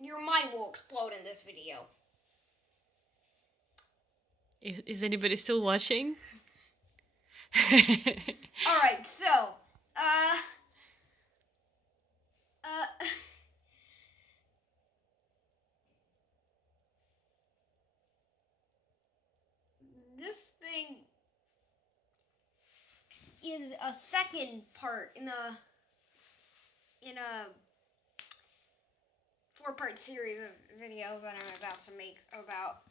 Your mind will explode in this video. Is anybody still watching? Alright, so, this thing is a second part in a 4-part series of videos that I'm about to make about,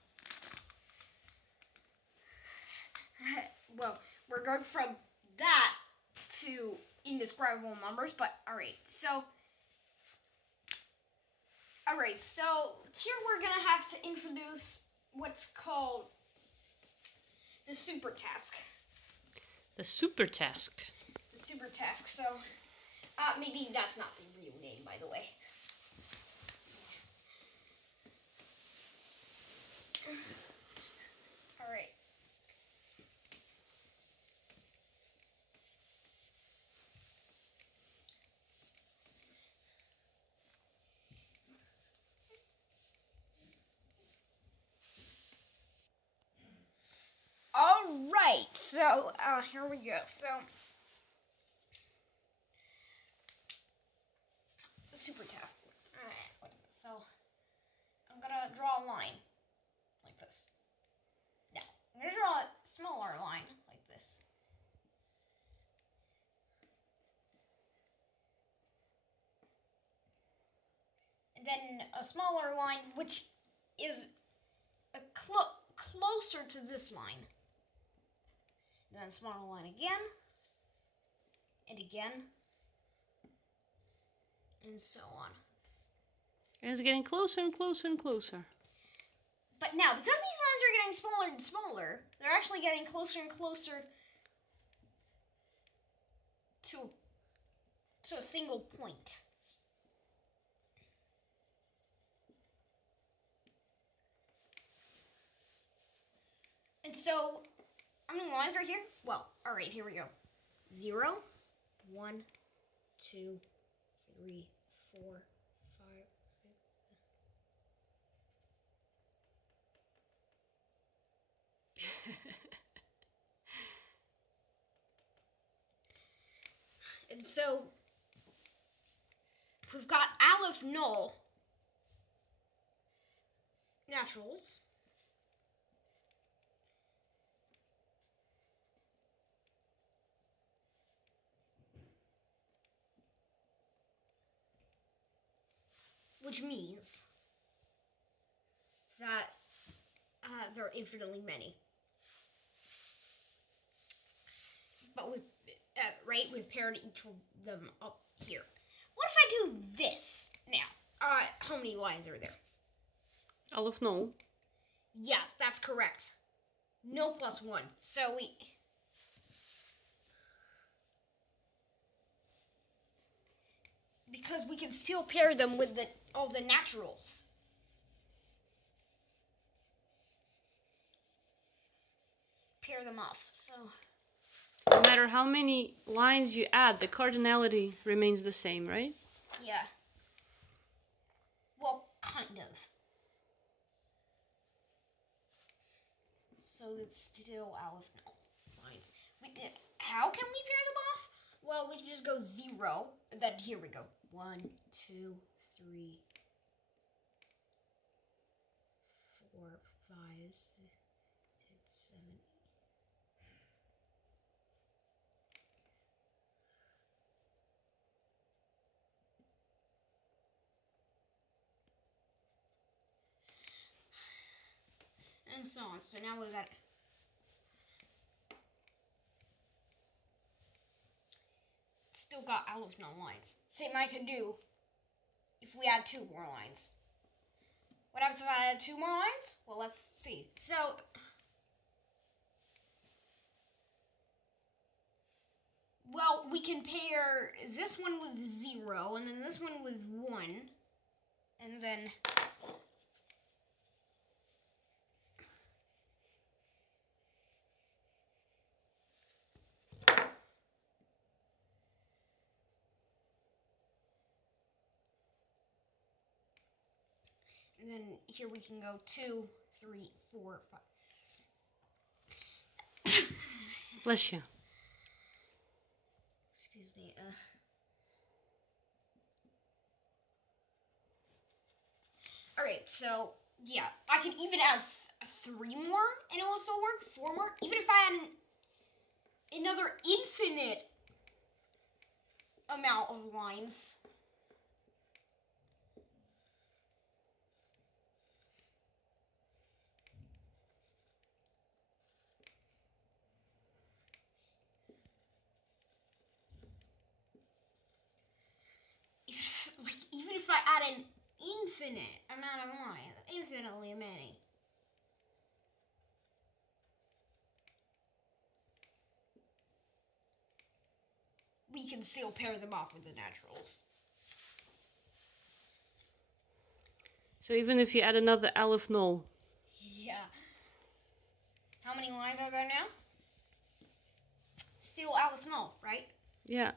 well, we're going from that to indescribable numbers, but alright, so here we're gonna have to introduce what's called the super task. The super task. The super task, so, maybe that's not the real name, by the way. Alright. Alright, so, here we go. So, super task. Alright, what is it? So, I'm gonna draw a line like this. Now, I'm gonna draw a smaller line like this. And then a smaller line, which is a closer to this line. And then a smaller line again. And again. And so on. And it's getting closer and closer and closer. But now, because these lines are getting smaller and smaller, they're actually getting closer and closer to a single point. And so, how many lines right here? Well, alright, here we go. 0, 1, 2, 3, 4, 5, 6. And so, we've got Aleph Null naturals. Which means that there are infinitely many. But we've paired each of them up here. What if I do this now? How many lines are there? Aleph Null. Yes, that's correct. No plus 1. So because we can still pair them with all the naturals. Pair them off, so. No matter how many lines you add, the cardinality remains the same, right? Yeah. Well, kind of. So it's still Aleph Null lines. How can we pair them off? Well, we can just go 0. Then here we go. 1, 2, 3, 4, 5, 6, 7. And so on. So now we got still got Aleph Null lines. Same I could do if we add 2 more lines. What happens if I add 2 more lines? Well, let's see. So we can pair this one with 0 and then this one with 1 and then And then here we can go 2, 3, 4, 5. Bless you. Excuse me. Alright, so, yeah. I can even add 3 more, and it will still work. 4 more. Even if I add another infinite amount of lines. Even if I add an infinite amount of lines, infinitely many. We can still pair them up with the naturals. So even if you add another Aleph null. Yeah. How many lines are there now? Still Aleph null, right? Yeah.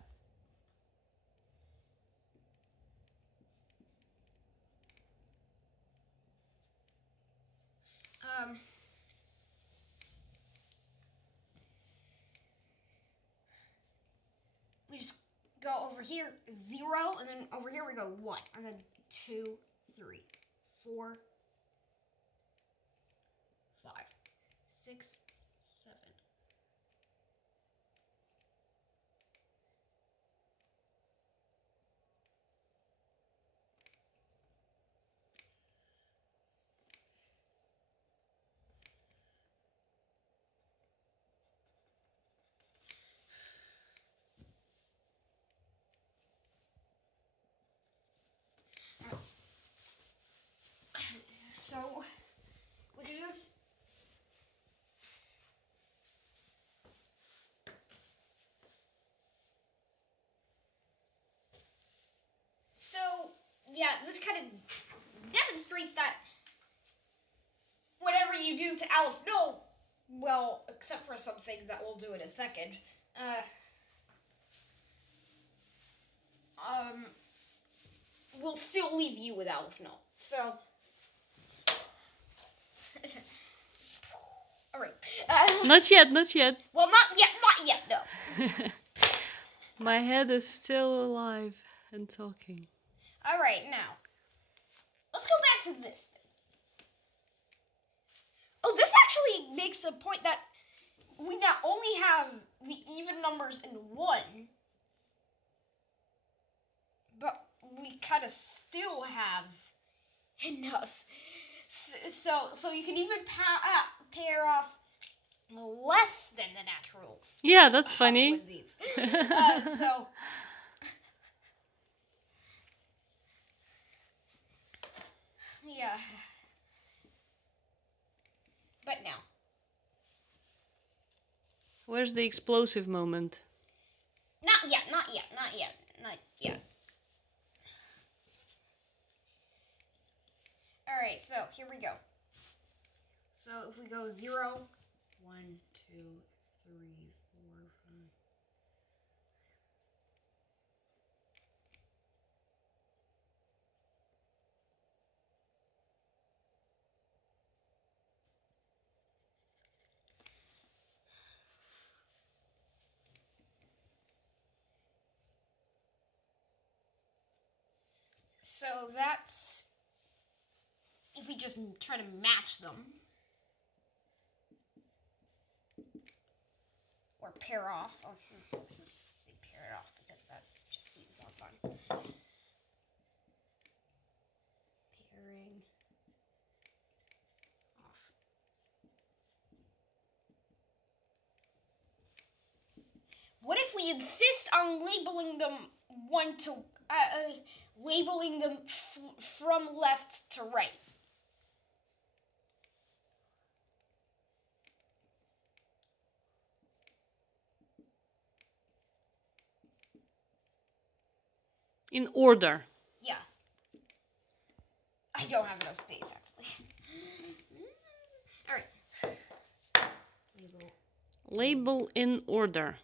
We just go over here, 0, and then over here we go 1, and then 2, 3, 4, 5, 6, 7. So, we can just... So, yeah, this kind of demonstrates that whatever you do to Aleph null, well, except for some things that we'll do in a second, will still leave you with Aleph null. So... Alright. Not yet, not yet. Well, not yet, no. My head is still alive and talking. Alright, now. Let's go back to this thing. Oh, this actually makes a point that we not only have the even numbers in 1, but we kind of still have enough. So you can even pair off less than the naturals. Yeah, that's funny. So yeah. But now. Where's the explosive moment? Not yet. Alright, so here we go. So if we go 0, 1, 2, 3, 4, 5. So that's if we just try to match them. Or pair off. Or just say pair off because that just seems more fun. Pairing off. What if we insist on labeling them labeling them from left to right? In order. Yeah. I don't have enough space, actually. Alright. Label in order.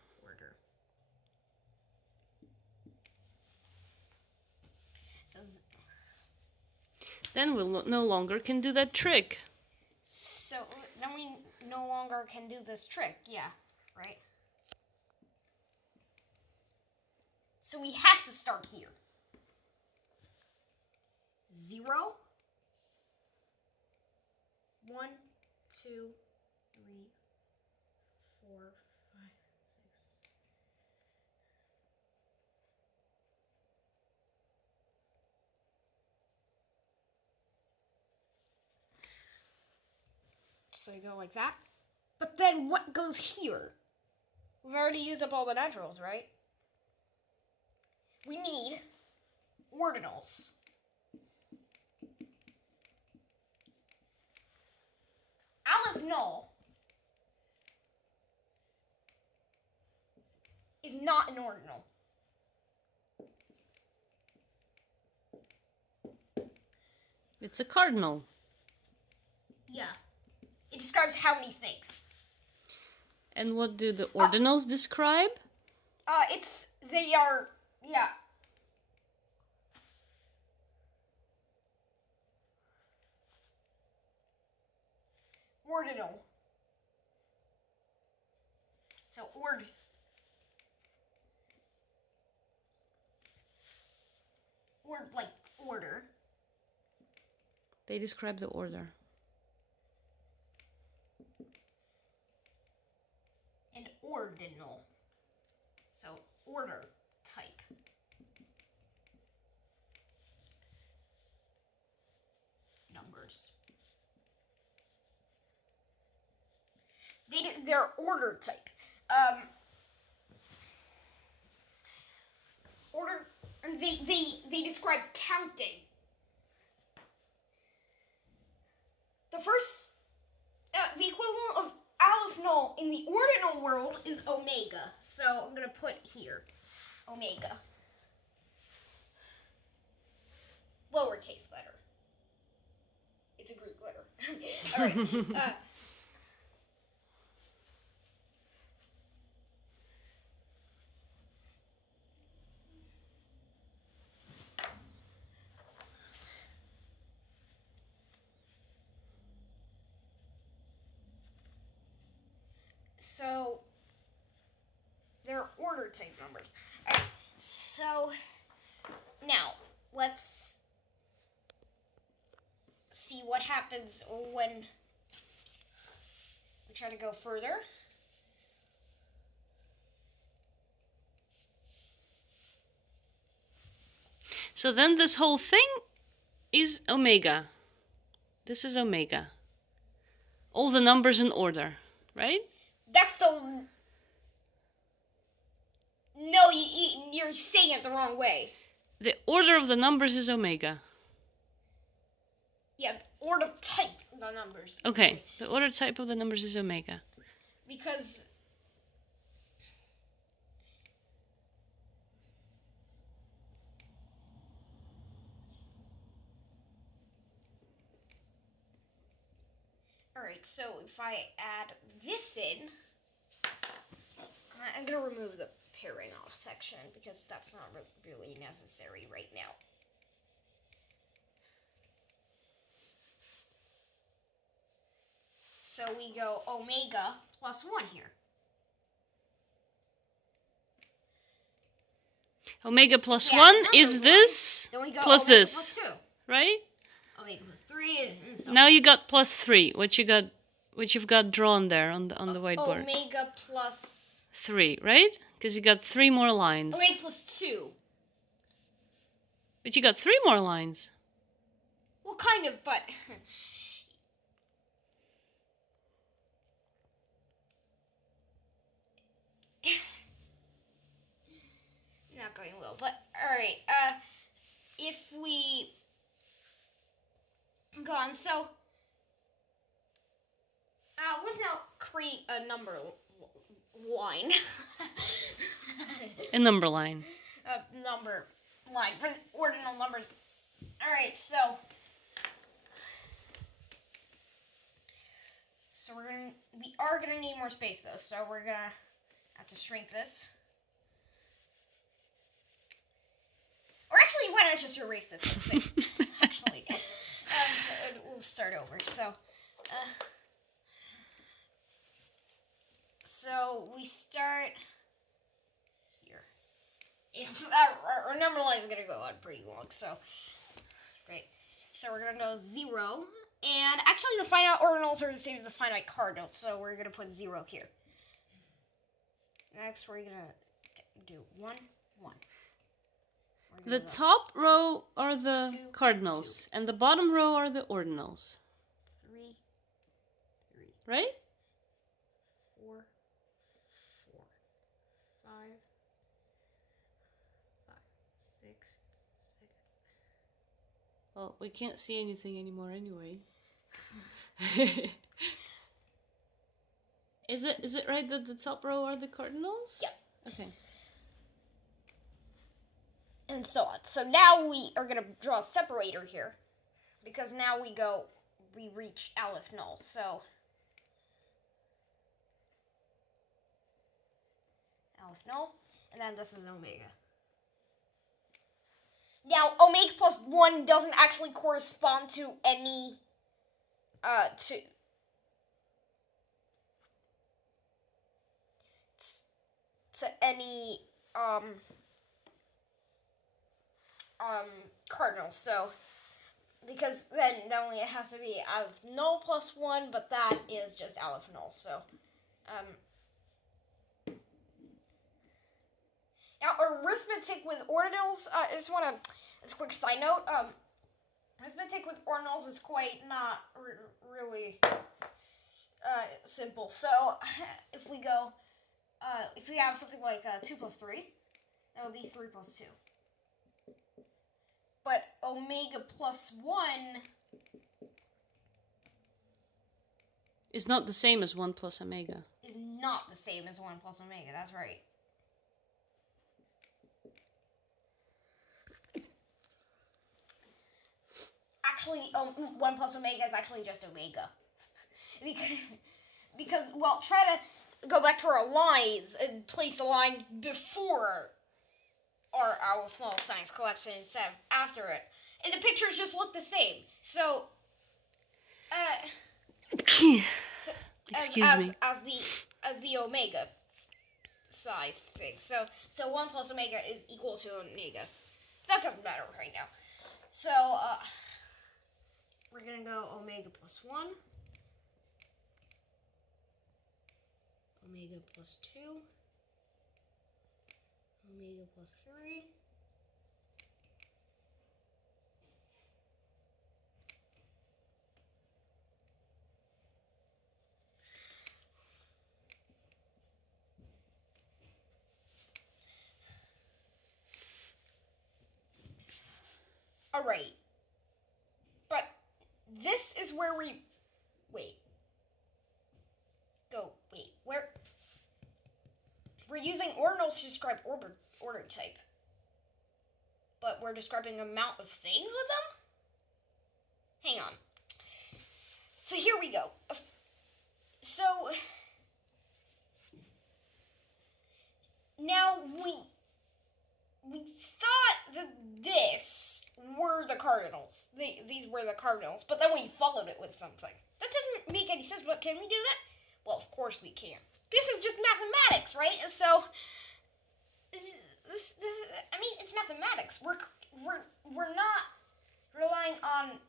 Then we'll no longer can do that trick. So then we no longer can do this trick, yeah, right? So we have to start here. 0, 1, 2, 3, 4, 5, 6. So you go like that. But then what goes here? We've already used up all the naturals, right? We need ordinals. Alice Null is not an ordinal. It's a cardinal. Yeah. It describes how many things. And what do the ordinals describe? They are, yeah. Ordinal. So, like order. They describe the order. And ordinal. So, order type. Numbers. They're order type. Order. They describe counting. The first, the equivalent of Alice Null in the ordinal world is omega. So I'm gonna put here, omega. Lowercase letter. It's a Greek letter. All right. So, they're order type numbers. All right, so, now, let's see what happens when we try to go further. So then this whole thing is omega. This is omega. All the numbers in order, right? That's the... No, you're saying it the wrong way. The order of the numbers is omega. Yeah, the order type of the numbers. Okay, the order type of the numbers is omega. Because... Alright, so if I add this in, I'm going to remove the pairing off section because that's not really necessary right now. So we go omega plus 1 here. Omega plus Yeah, 1 another is one. this Then we go plus omega this, plus 2. right? Omega plus 3 and so on. Now you got plus 3, what you've got drawn there on the whiteboard. Omega plus 3, right? Because you got 3 more lines. omega plus 2. But you got 3 more lines. Well, kind of, but not going well. But all right, if we go on, so let's now create a number line. A number line. A number line for ordinal numbers. All right, so we are gonna need more space though, so we're gonna have to shrink this. Or actually, why don't I just erase this whole thing? Actually, we start here. It's, our number line is gonna go on pretty long, so great. So we're gonna go 0, and actually the finite ordinals are the same as the finite cardinals, so we're gonna put 0 here. Next, we're gonna do 1, 1. The top row are the 2, cardinals, 2. and the bottom row are the ordinals. 3, 3. Right? 4, 4, 5, 5, 6, 6. Well, we can't see anything anymore anyway. Is it right that the top row are the cardinals? Yep. Okay. And so on. So now we are going to draw a separator here, because now we reach Aleph null. So Aleph null, and then this is omega. Now omega plus 1 doesn't actually correspond to any to any cardinal, so because then only it has to be Aleph null plus 1, but that is just Aleph null. So now arithmetic with ordinals, I just want to, as a quick side note, arithmetic with ordinals is quite not really simple. So if we go, if we have something like 2 plus 3, that would be 3 plus 2. But omega plus 1 is not the same as 1 plus omega. Is not the same as 1 plus omega, that's right. Actually, 1 plus omega is actually just omega. because, well, try to go back to our lines and place a line before our small science collection instead of after it. And the pictures just look the same. So, Excuse me. As the omega size thing. So 1 plus omega is equal to omega. That doesn't matter right now. So, we're gonna go omega plus 1. Omega plus 2. Omega plus 3. Alright. But this is where we... Wait. Where... We're using ordinals to describe order type. But we're describing amount of things with them? Hang on. So here we go. So... Now we thought that this were the cardinals. These were the cardinals, but then we followed it with something. That doesn't make any sense, but can we do that? Well, of course we can. This is just mathematics, right? So, this I mean, it's mathematics. We're not relying on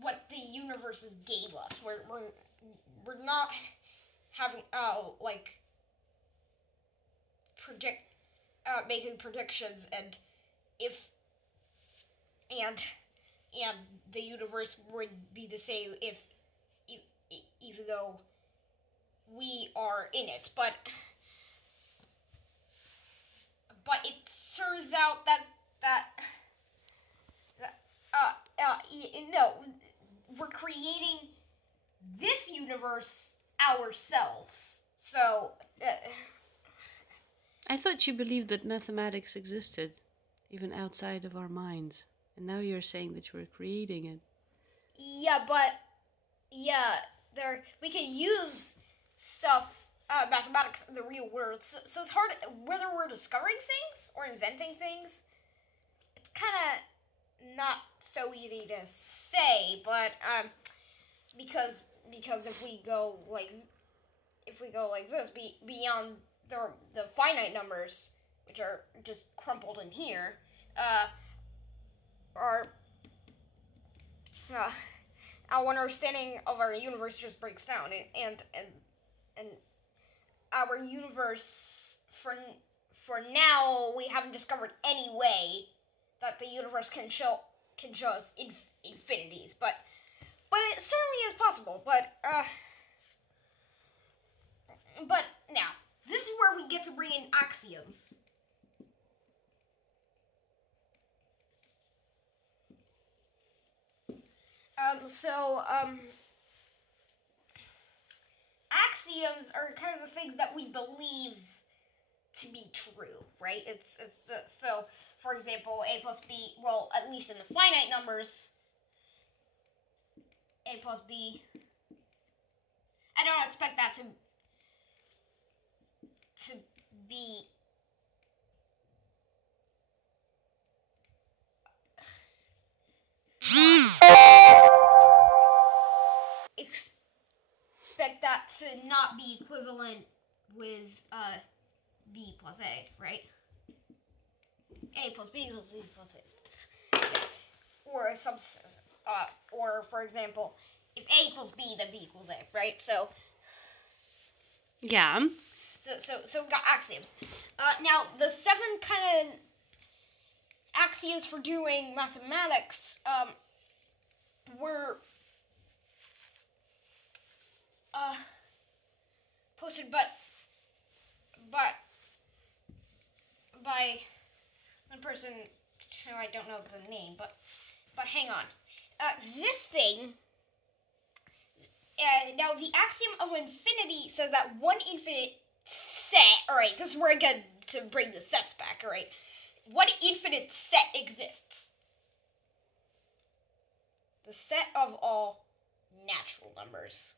what the universes gave us. We're not having making predictions and the universe would be the same if even though we are in it, but it turns out that we're creating this universe ourselves. So I thought you believed that mathematics existed, even outside of our minds. And now you're saying that you were creating it. Yeah, but... Yeah, we can use stuff, mathematics in the real world. So it's hard, whether we're discovering things or inventing things, it's kind of not so easy to say, but, because if we go like this, beyond the finite numbers, which are just crumpled in here, are our understanding of our universe just breaks down, and our universe for now we haven't discovered any way that the universe can show us infinities, but it certainly is possible. But now this is where we get to bring in axioms. Axioms are kind of the things that we believe to be true, right? It's so, for example, a plus b, well, at least in the finite numbers, a plus b, I don't expect that to be expect that to not be equivalent with b plus a, right? A plus b equals b plus a. Or for example, if a equals b, then b equals a, right? So yeah. So we've got axioms. Now the 7 kind of axioms for doing mathematics were posted, but by one person who I don't know the name, but hang on. This thing. Now the axiom of infinity says that one infinite set. All right, this is where I get to bring the sets back. All right, what infinite set exists? The set of all natural numbers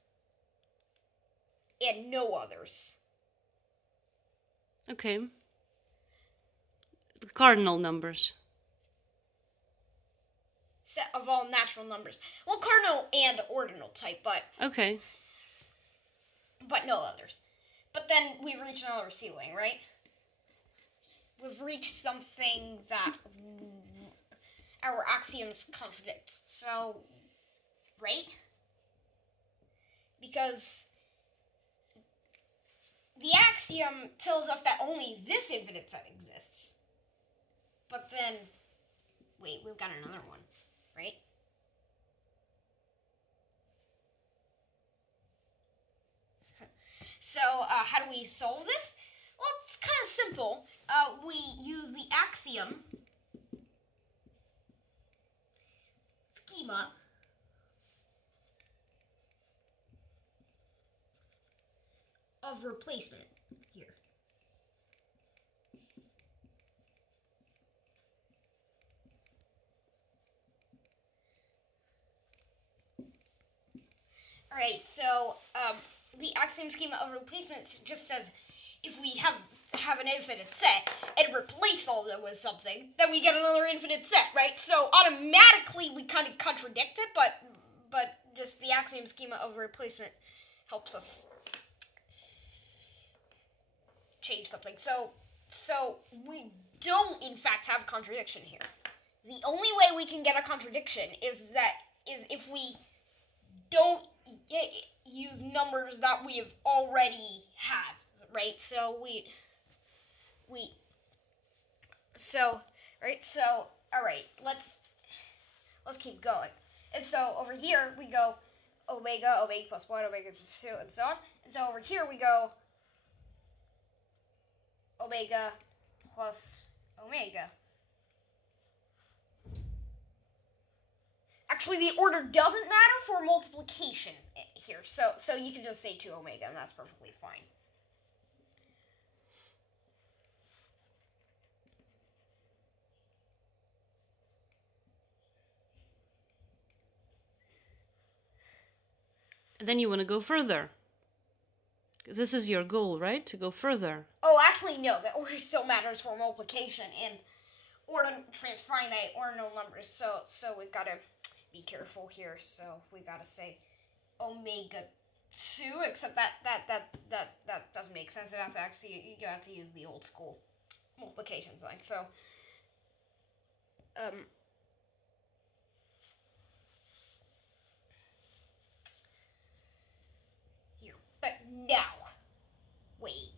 and no others. Okay. The cardinal numbers. Set of all natural numbers. Well, cardinal and ordinal type, but okay. But no others. But then we've reached another ceiling, right? We've reached something that our axioms contradict. So, right? Because the axiom tells us that only this infinite set exists. But then, wait, we've got another one, right? So, how do we solve this? Well, it's kind of simple. We use the axiom schema of replacement here. All right, so the axiom schema of replacement just says if we have an infinite set and replace all of them with something, then we get another infinite set, right? So automatically we kind of contradict it, but just the axiom schema of replacement helps us change something. So we don't in fact have contradiction here. The only way we can get a contradiction is if we don't use numbers that we have already have, right? So all right, let's keep going. And so over here we go omega plus 1, omega plus 2, and so on. And so over here we go omega plus omega. Actually, the order doesn't matter for multiplication here, so you can just say 2 omega, and that's perfectly fine. And then you want to go further. This is your goal, right? To go further. Oh, actually, no. The order still matters for multiplication in transfinite ordinal numbers. So we've got to be careful here. So we got to say omega 2, except that doesn't make sense. You have to use the old school multiplication sign. So, here. But now, wait.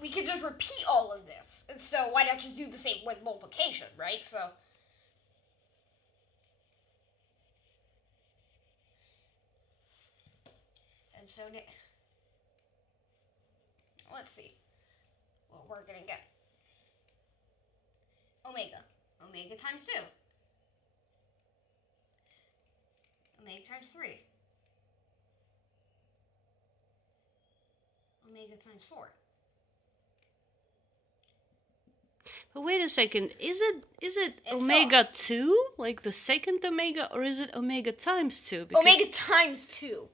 We can just repeat all of this. And so why not just do the same with multiplication, right? So, and so let's see what we're gonna get. Omega times 2. Omega times 3. Omega times 4. But wait a second, is it omega 2, like the second omega, or is it omega times 2? Because omega times 2,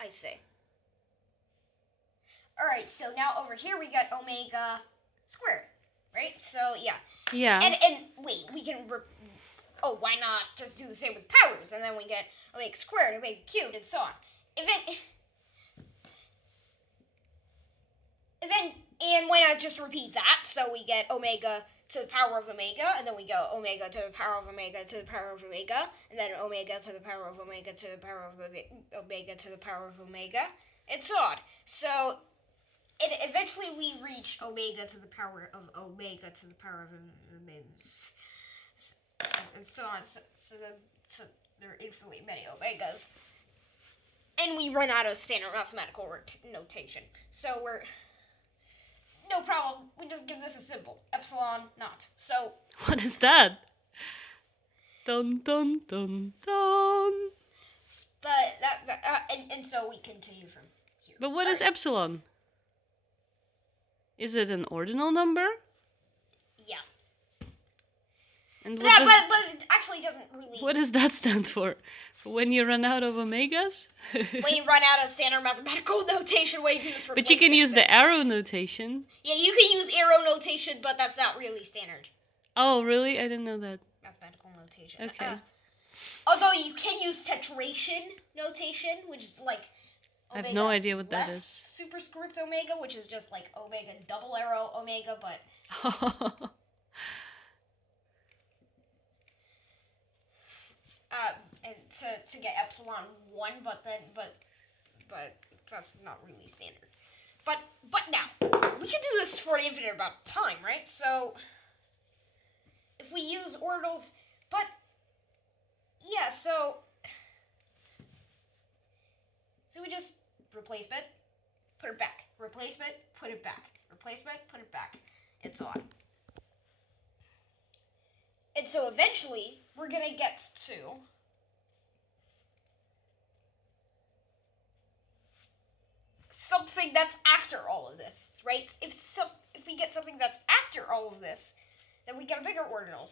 I say. Alright, so now over here we got omega squared, right? So, yeah. Yeah. And wait, we can... why not just do the same with powers? And then we get omega squared, omega cubed, and so on. And why not just repeat that? So we get omega to the power of omega, and then we go omega to the power of omega to the power of omega, and then omega to the power of omega to the power of omega to the power of omega, and so on. So, eventually we reach omega to the power of omega to the power of omega, and so on. So there are infinitely many omegas. And we run out of standard mathematical notation. So we're... No problem. We just give this a symbol. Epsilon naught. So... What is that? Dun dun dun dun. But and so we continue from here. But what is epsilon? Is it an ordinal number? Yeah. And but it actually doesn't really... What does that stand for? When you run out of omegas? When you run out of standard mathematical notation, when you do this for... But you can use the arrow notation. Yeah, you can use arrow notation, but that's not really standard. Oh, really? I didn't know that. Mathematical notation. Okay. Although you can use tetration notation, which is like... I have no idea what that is. Superscript omega, which is just like omega double arrow omega, but... And to get epsilon 1, but that's not really standard. But now, we can do this for an infinite amount of time, right? So, if we use orbitals, but, yeah, so we just replacement, put it back, replacement, put it back, replacement, put it back, and so on. And so eventually, we're gonna get to something that's after all of this, right? If we get something that's after all of this, then we get a bigger ordinal.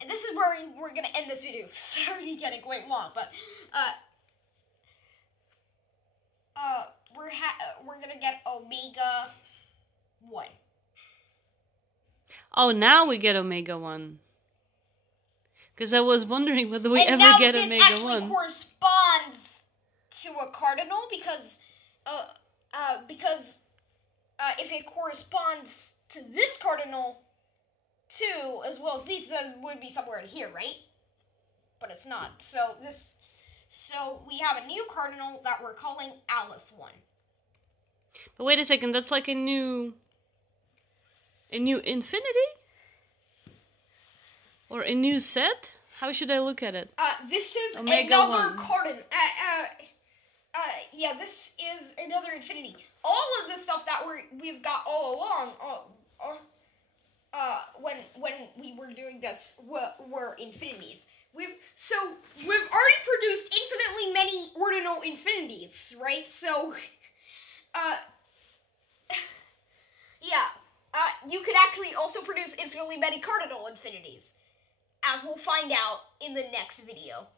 And this is where we're gonna end this video. Sorry, getting quite long, but we're gonna get omega 1. Oh, now we get omega 1. Because I was wondering whether we ever get omega 1. And now this actually corresponds to a cardinal because if it corresponds to this cardinal too, as well as these, then it would be somewhere in here, right? But it's not. So we have a new cardinal that we're calling Aleph 1. But wait a second, that's like a new infinity? Or a new set? How should I look at it? This is omega another 1. cardinal. Yeah, this is another infinity. All of the stuff that we've got all along, when we were doing this, were infinities. We've already produced infinitely many ordinal infinities, right? So, yeah. You could actually also produce infinitely many cardinal infinities, as we'll find out in the next video.